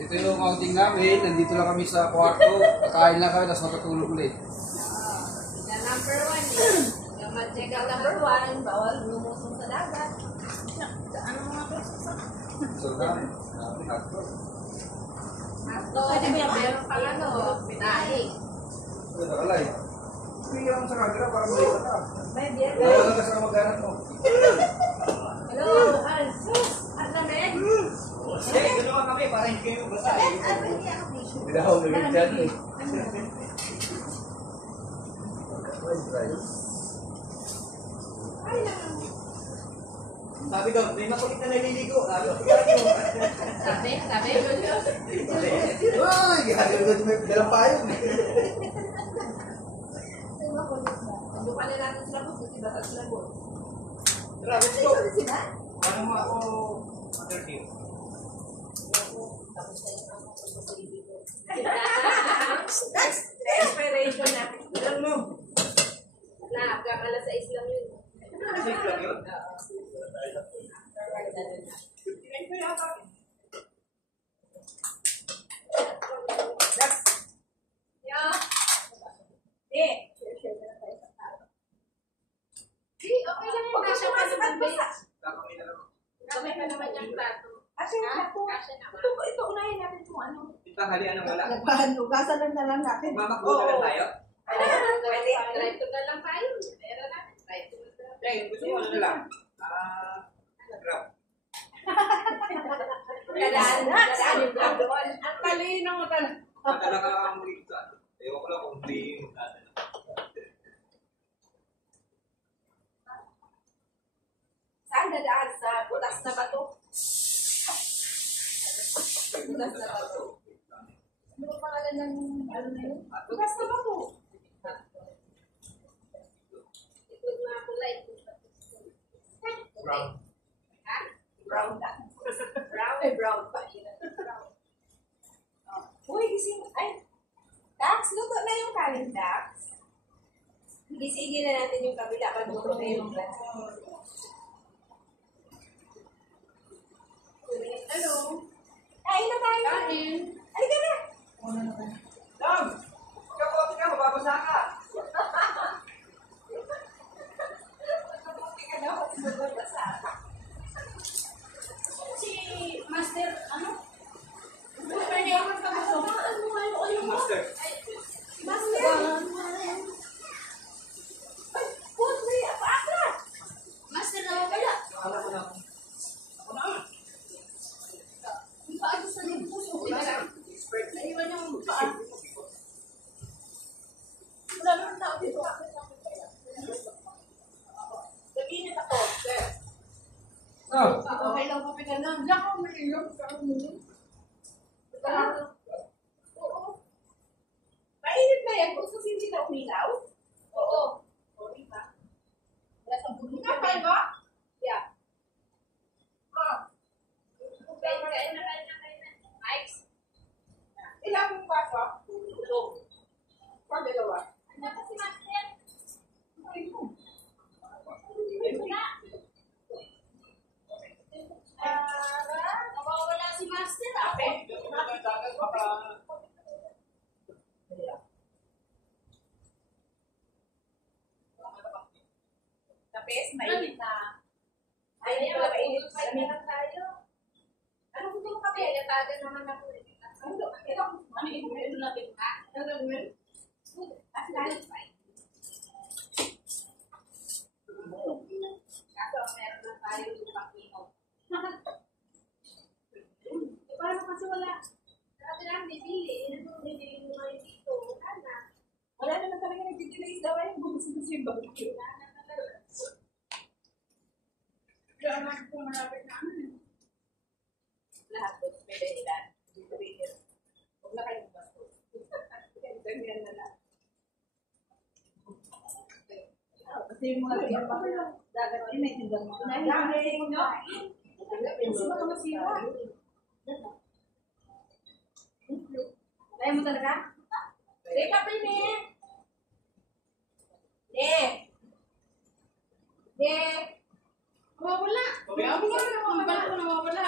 Ito yung outing namin. Nandito lang kami sa kwarto. Kakain lang kami, tapos matutulog ulit. Number 1 eh. Yung mag-check out number 1, bawal lumusong sa dagat. Ano mga proseso? So namin. Pwede ba yung meron pang ano, pinahing? Ito nakalay. Bigyan mo sa camera para maliwan na. May beer. Wala ka sa mag-anak mo. Hello, sus! Ang lamig! Sige, ganoon kami para hindi kayo basa. Hindi na ako gawin dyan eh. Sabi daw, may makulit na naliligo. Sabi? Uy! Gagawin may dalang payong. Bukan na natin sila po, kasi bata sila po. Grabe ito. Ano mo ako interview? That's inspiration na. Alam mo. Na, hanggang alas 6 lang yun. Safe lang yun. Okay lang yung kasya pa naman, babe. Kakami na lang. Kamay pa naman yung plato. Kasi Kasya naman. ito unahin natin kung ano. Tanghalian ng wala. Nagpahanugasan lang na lang natin. Mamakbo na lang tayo. Pwede. Drive to na lang tayo. Pero na. Drive to na lang. Dahil gusto mo ano na lang. Grab. Saan yung grab doon? Ang talino mo talaga. Madala ka lang ang dito. Ewan ko lang kung hindi yung Saan dadaan? Sa butas na bato? Butas na bato. Ano ba pangalan ng ano na yun? Butas na bato. Ikot na kulay. brown. Ha? Brown na. Brown? Ay, brown pa. Brown. Uy, gising. Ay, Dax, luto na yung kanin, Dax. Gisingin na natin yung kabila pag luto na yung Hello. Kain na tayo. Kain. Ay, ka na. Dam! Kapote ka, mababasa ka. Si Master, ano? Pwede ako magkakaso. Master. Master. Ay, puti. Apa? Master na wala. Akala ko na. Ako na. Yung paa gusto niyo puso. Naiwan yung paa. Wala naman tao dito. Nag-init ako. Sir. Okay lang kape ka na. Diyan ka umiinom. Oo. Mainit na yan. Gusto hindi na umilaw? Oo. Oo, diba? Wala sa bulo. Kapal ba? Yeah. Kain na. Mike's. Ilang basa? Tulog. Pag dalawa. Ano ka si Master? Ay, no. Ito na. Nawawala si Master. Tapos, mainit na. Ay, Ay, wala mainit. Kami lang tayo. Ano gusto mo kape? Kaya taga naman ako. Ano ito natin? Ano gagawin? At dahil pa. Kaso meron na tayo lupang ino. Paano kasi wala? Sabi lang, bibili. Ano kung bibili mo ngayon dito? Wala na. Wala naman talaga nagtitilis daw ay gusto mo siya barbecue. Wala na talaga. Kaya naman kung malapit na ano. Lahat po, pwede nila. Huwag na kayong basto. Ganyan na lang. Kasi yung mga kaya pa dagat ay may tindang mo. Dami mo na. Kasi mga masira. Kaya mo talaga? Take up in it. De, nawawala. Nawawala.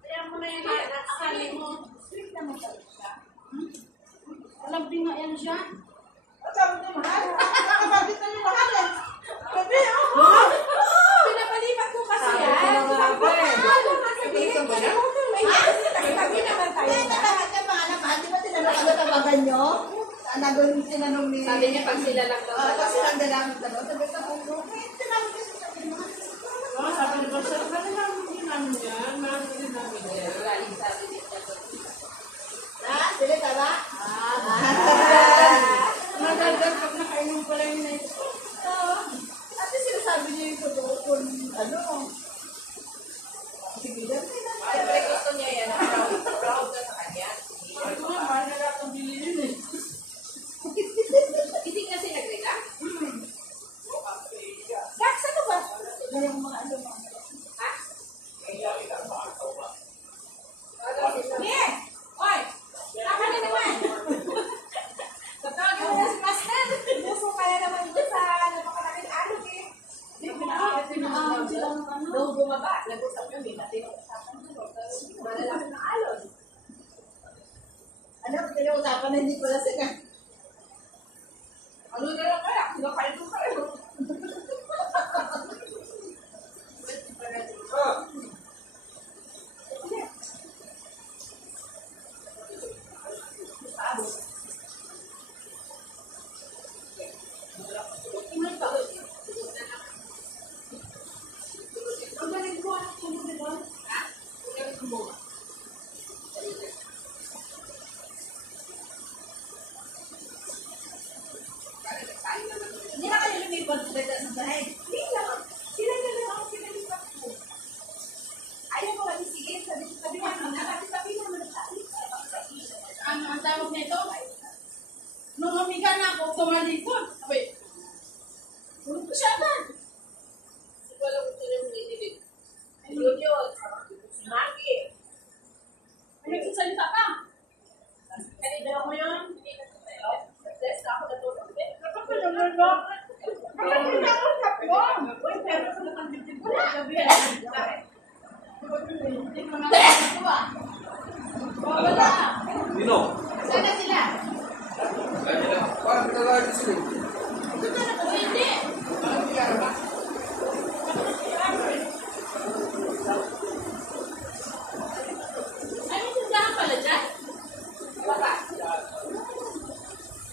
Kaya mo na yung akali mo. Strict naman talaga siya. Alam din nga yan siya. At sabi niya, mahal. Nakabagit na niya mahal eh. Sabi, oh! Pinapalipat ko kasi yan. Dito ba na? Sabi naman tayo. Hindi naman siya mahal na mahal. Di ba tinatawagan nyo? Nagun tinanong ni... Sabi niya pag sila lang daw. Pag silang dalawang dalawa. Sabi sa puno. Tinanong ko siya sabi mo. Sabi niya, sir, pwede lang din namin yan. Marami din namin yan. Galing sabi niya. Sila tama? Nagagad pag nakainom pala yun na ito. At sinasabi niya yung totoo kung ano. Sige lang. Siyempre gusto niya yan. Proud na sa kanya. Ito nga, mahal na lahat ang bilhin eh. Hindi kasi nagrela? Gax, ano ba? Yung mga ano mga. Ha? Yeah! Oy! Tama na naman! Tatawagin mo na si Master! Gusto kaya naman ito sa napakalaking alog eh. Nung bumaba, nag-usap yun, hindi natin usapan nyo. Malalaki na alon. Ano, tinausapan na hindi pala sila. Ano na lang kaya? Sinakain ko kayo. Hindi na kayo lumipad sila sa bahay. Hindi lang. Sila na lang ako pinalipat ko. Ayaw ko kasi sige. Sabi nga na, sabi naman sa Ano ang tawag nito? Nung umiga na ako, tumalikod. Wait. Tulog ko siya ba? Wala ko sila yung nililig. Ayun yun. Magi. Ay, nagsasalita ka. Kanina mo yun. Bless na ako natulog. Kapag ba? Kapag ako sabi ko. Uy, pero sa naman dito ko. Sabi yan. Hindi ko na ito ah. Wala. Sino? Sana sila. Parang pinalayan ko sila. Hindi. Ano yung tindahan pala dyan? Wala.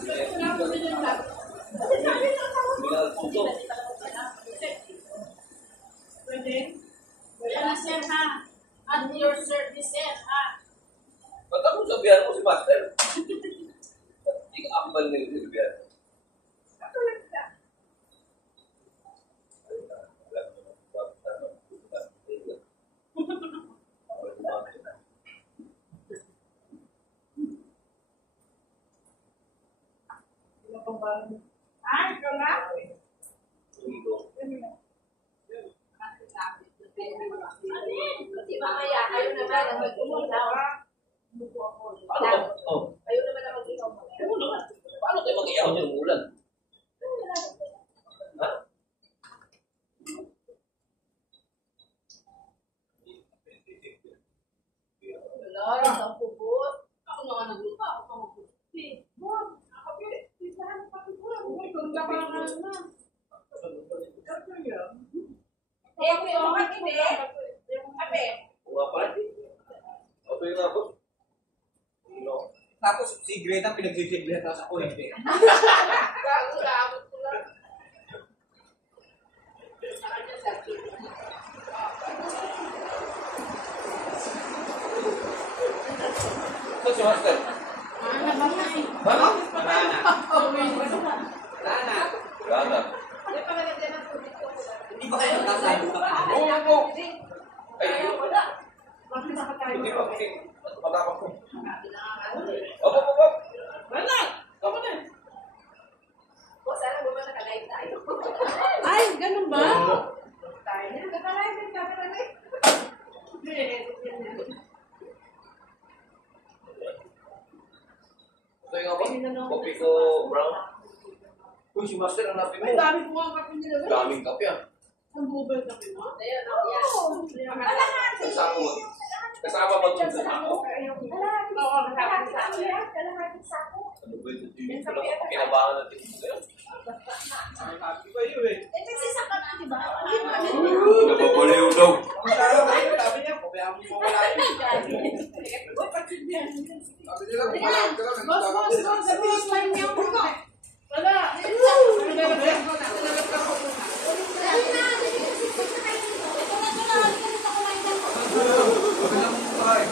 Wala ko din yung bag. Pwede? Wala na sir ha. At your service sir ha. Ba't ako sabihan mo si Master? Hindi ka ambal nila si sabihan. Ay, ikaw na? Kasi mamaya kayo naman ang mag-ilaw. Kayo naman ang mag-ilaw mo. Paano tayo mag-iyaw niyo ng ulan? Ha? Wala, ang pupot. Ako na nga naglupa, ako pa magpupot. Kape, kape. Mga pa? Ito yung ako. Tapos si Greta pinagsisiglet tapos ako hindi. Gago na, abot ko lang. Sa kanya, sa Ito si Master. Ano? Gana. Hindi ba kayo nagkasalo ka pa? Oo. Ay, wala. hindi pa kasi matapang ko. Opo. Wala. Ako na. O, sana ba nakalive tayo? Ay, ganun ba? Tayo na. Nakalive din kami na rin. Ito yung ako. Kopi ko brown. Uy, si Master, hanapin May mo. dami ko mga kape nila. Daming kape ah. Ang bubal kape mo? Ayan, oh, yan. Kalahati. Kasama mo. Kasama ba ito sa ako? Kalahati. Oo, Kalahati sako yan. Kalahati sako. Ano ba ito? Hindi ko lang kinabahan natin. Ay, happy pa yun eh. Eh, kasi saka na, di ba? Nababaliw daw. Ang sarap na yun, sabi niya, pabayaan mo mawala yun. Sabi nila, pabayaan ka lang, nagtatapos. Wala. Pabayaan mo tayo.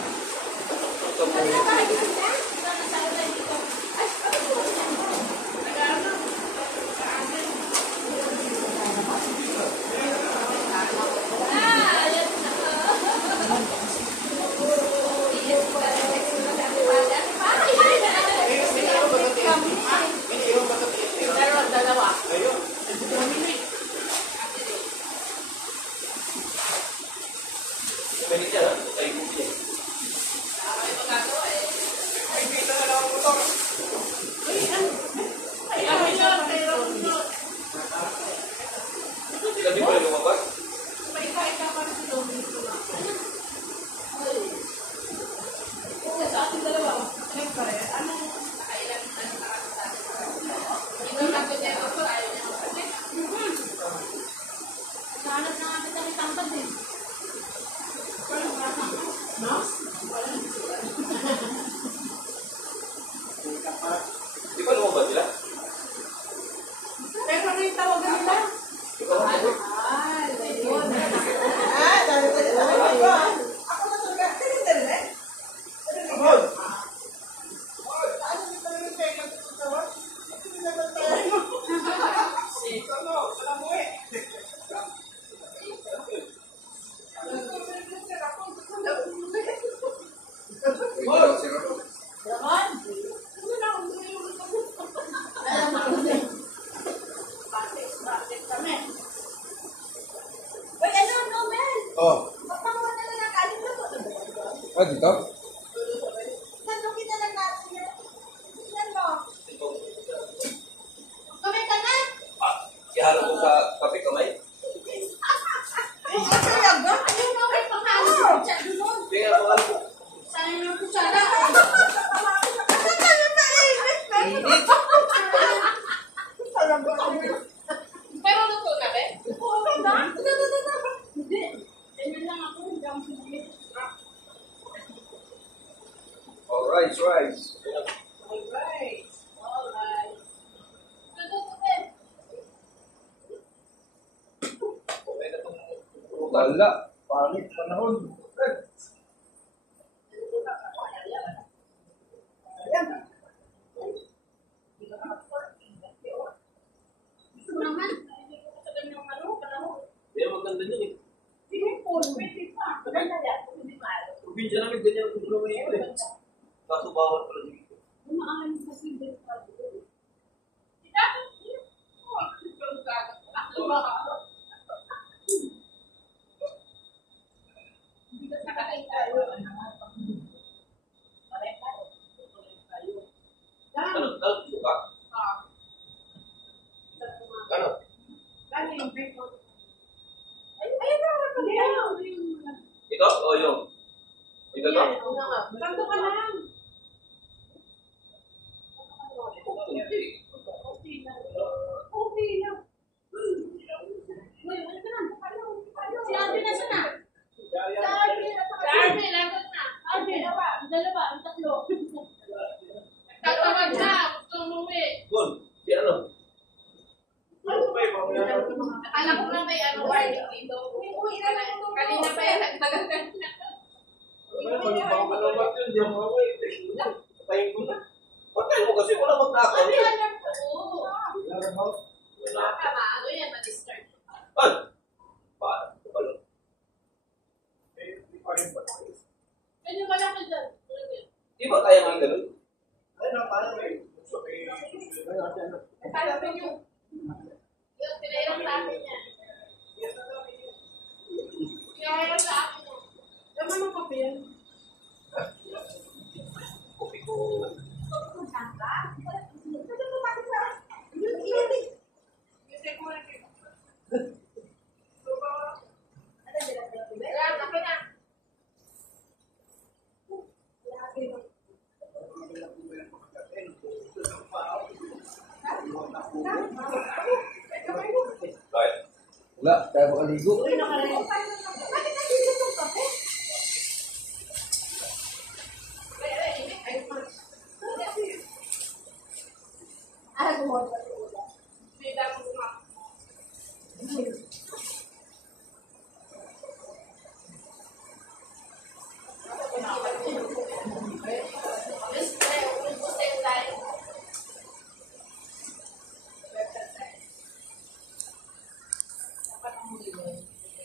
Dalawa. Pwede siya ha? Ay, hindi. Sila di pala lumabas. Hanap na nga kita ni Tambad eh. Di ba lumabas sila? Pero ano yung tawagan nila? Di ba lumabas? Uy, ano, Nomel? Oh, Magpanguha na lang ang kanin na to. ah, dito? Sandukin na lang natin yan. Tingnan mo. Kamay ka na. Ah, ihalo ko sa kape kamay. Ayun na, may panghalo sa kutsara doon. Tingnan ko lang. Sayang yung kutsara. Ano tayo mainit na? Pero luto na, be? Oo, ba? Hindi. Ganyan lang ako. Hindi ako sumili. Oh, rice, rice. Alright. Alright. Wala. Palit panahon. Gusto mo naman? Sa ganyang panahon. Hindi, maganda yun eh. Sige po, pwede pa. Maganda yan. Hindi pa. Probinsya namin, ganyan ang gusto naman yun eh. Kaso bawal pala dito. Umaangan sa silver pa. Ano? Suka? Ano? Ito? O yung? Ito to? Santo ka lang. Hindi. Si Arvin na sana? Arvin, nandun na. Arvin, ang dalawa, ang tatlo. Tatawag na. Gusto mo umuwi. Gon, si ano? Akala ko na may ano warning dito. Kanina pa yan, nagtagal ka na. Patayin ko na. Patayin mo kasi wala magtakaw. Ano yan ang oo. Baka ano yan, ma-discard. Ay! Paano? Paano? Ano ba lang ka dyan? Di ba kaya mga ganun? Akala ko yung pinahirap sa akin yan. Pinahirap sa akin yan. Tama ng kape yan. Kopi ko. Bakit? Wala, kaya makaligo. Uy, nakalimutan.